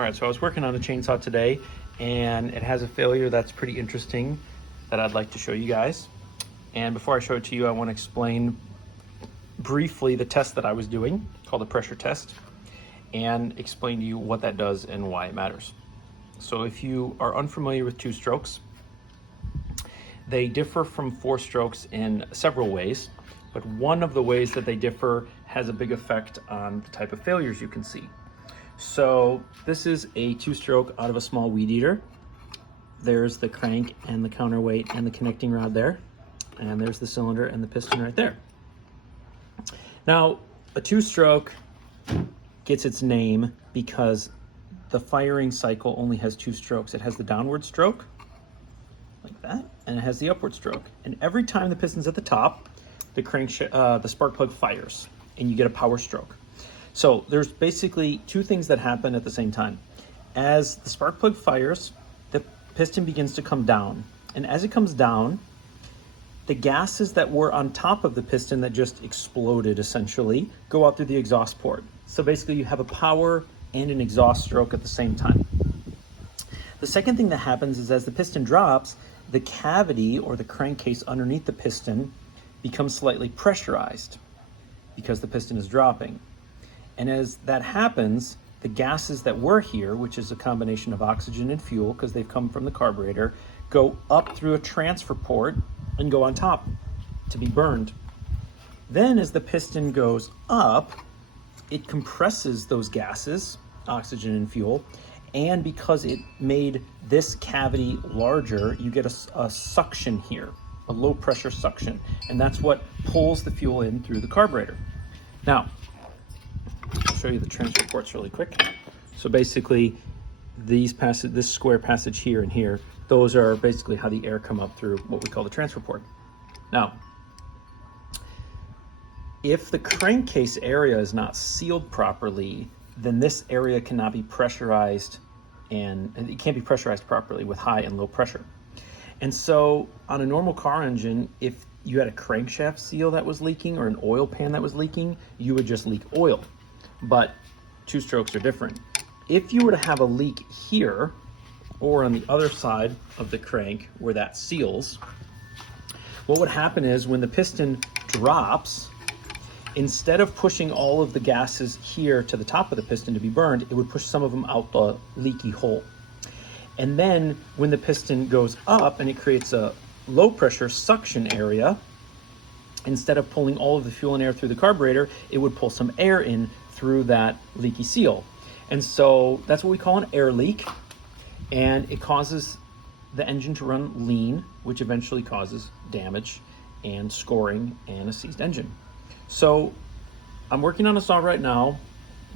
All right, so I was working on a chainsaw today and it has a failure that's pretty interesting that I'd like to show you guys. And before I show it to you, I want to explain briefly the test that I was doing, called a pressure test, and explain to you what that does and why it matters. So if you are unfamiliar with two strokes, they differ from four strokes in several ways, but one of the ways that they differ has a big effect on the type of failures you can see. So this is a two-stroke out of a small weed eater. There's the crank and the counterweight and the connecting rod there. And there's the cylinder and the piston right there. Now, a two-stroke gets its name because the firing cycle only has two strokes. It has the downward stroke, like that, and it has the upward stroke. And every time the piston's at the top, the spark plug fires, and you get a power stroke. So there's basically two things that happen at the same time. As the spark plug fires, the piston begins to come down. And as it comes down, the gases that were on top of the piston that just exploded essentially go out through the exhaust port. So basically you have a power and an exhaust stroke at the same time. The second thing that happens is as the piston drops, the cavity or the crankcase underneath the piston becomes slightly pressurized because the piston is dropping. And as that happens, the gases that were here, which is a combination of oxygen and fuel because they've come from the carburetor, go up through a transfer port and go on top to be burned. Then as the piston goes up, it compresses those gases, oxygen and fuel, and because it made this cavity larger, you get a suction here, a low pressure suction, and that's what pulls the fuel in through the carburetor. Now, I'll show you the transfer ports really quick. So basically, this square passage here and here, those are basically how the air come up through what we call the transfer port. Now, if the crankcase area is not sealed properly, then this area cannot be pressurized, and it can't be pressurized properly with high and low pressure. And so on a normal car engine, if you had a crankshaft seal that was leaking or an oil pan that was leaking, you would just leak oil. But two strokes are different. If you were to have a leak here or on the other side of the crank where that seals, what would happen is when the piston drops, instead of pushing all of the gases here to the top of the piston to be burned, it would push some of them out the leaky hole. And then when the piston goes up and it creates a low pressure suction area, instead of pulling all of the fuel and air through the carburetor, it would pull some air in through that leaky seal. And so that's what we call an air leak. And it causes the engine to run lean, which eventually causes damage and scoring and a seized engine. So I'm working on a saw right now,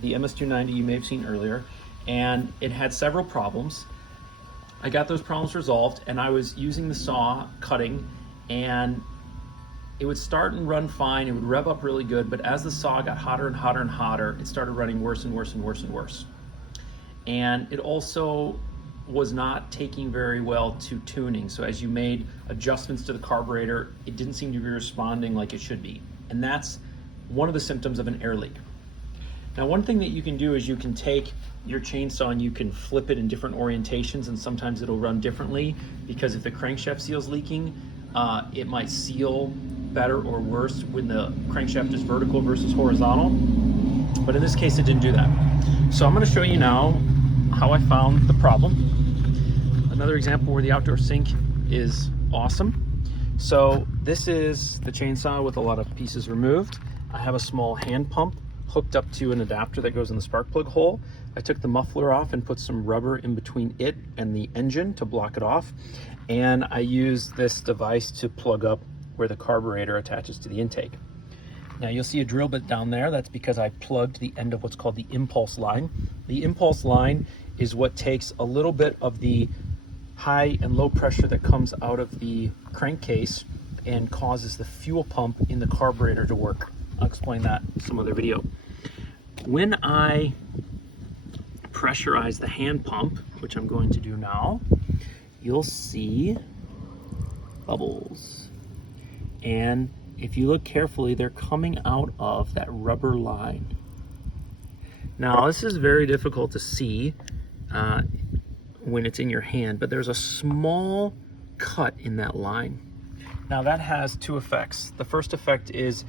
the MS290 you may have seen earlier, and it had several problems. I got those problems resolved, and I was using the saw cutting, and it would start and run fine. It would rev up really good, but as the saw got hotter and hotter and hotter, it started running worse and worse and worse and worse. And it also was not taking very well to tuning. So as you made adjustments to the carburetor, it didn't seem to be responding like it should be. And that's one of the symptoms of an air leak. Now, one thing that you can do is you can take your chainsaw and you can flip it in different orientations, and sometimes it'll run differently because if the crankshaft seal's leaking, it might seal better or worse when the crankshaft is vertical versus horizontal. But in this case, it didn't do that. So I'm going to show you now how I found the problem. Another example where the outdoor sink is awesome. So this is the chainsaw with a lot of pieces removed. I have a small hand pump hooked up to an adapter that goes in the spark plug hole. I took the muffler off and put some rubber in between it and the engine to block it off. And I use this device to plug up where the carburetor attaches to the intake. Now you'll see a drill bit down there. That's because I plugged the end of what's called the impulse line. The impulse line is what takes a little bit of the high and low pressure that comes out of the crankcase and causes the fuel pump in the carburetor to work. I'll explain that in some other video. When I pressurize the hand pump, which I'm going to do now, you'll see bubbles. And if you look carefully, they're coming out of that rubber line. Now, this is very difficult to see when it's in your hand, but there's a small cut in that line. Now that has two effects. The first effect is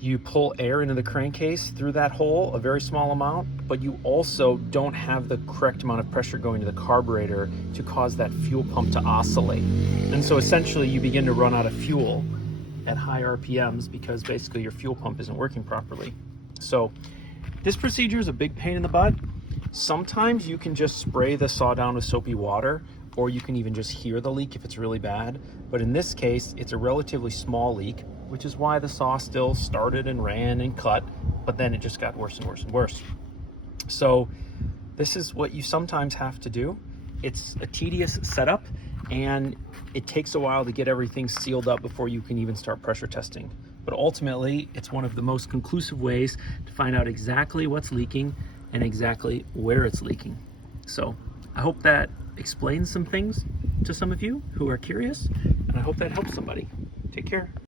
you pull air into the crankcase through that hole, a very small amount, but you also don't have the correct amount of pressure going to the carburetor to cause that fuel pump to oscillate. And so essentially you begin to run out of fuel at high RPMs because basically your fuel pump isn't working properly. So this procedure is a big pain in the butt. Sometimes you can just spray the saw down with soapy water, or you can even just hear the leak if it's really bad. But in this case, it's a relatively small leak, which is why the saw still started and ran and cut, but then it just got worse and worse and worse. So this is what you sometimes have to do. It's a tedious setup, and it takes a while to get everything sealed up before you can even start pressure testing. But ultimately, it's one of the most conclusive ways to find out exactly what's leaking and exactly where it's leaking. So I hope that explains some things to some of you who are curious, and I hope that helps somebody. Take care.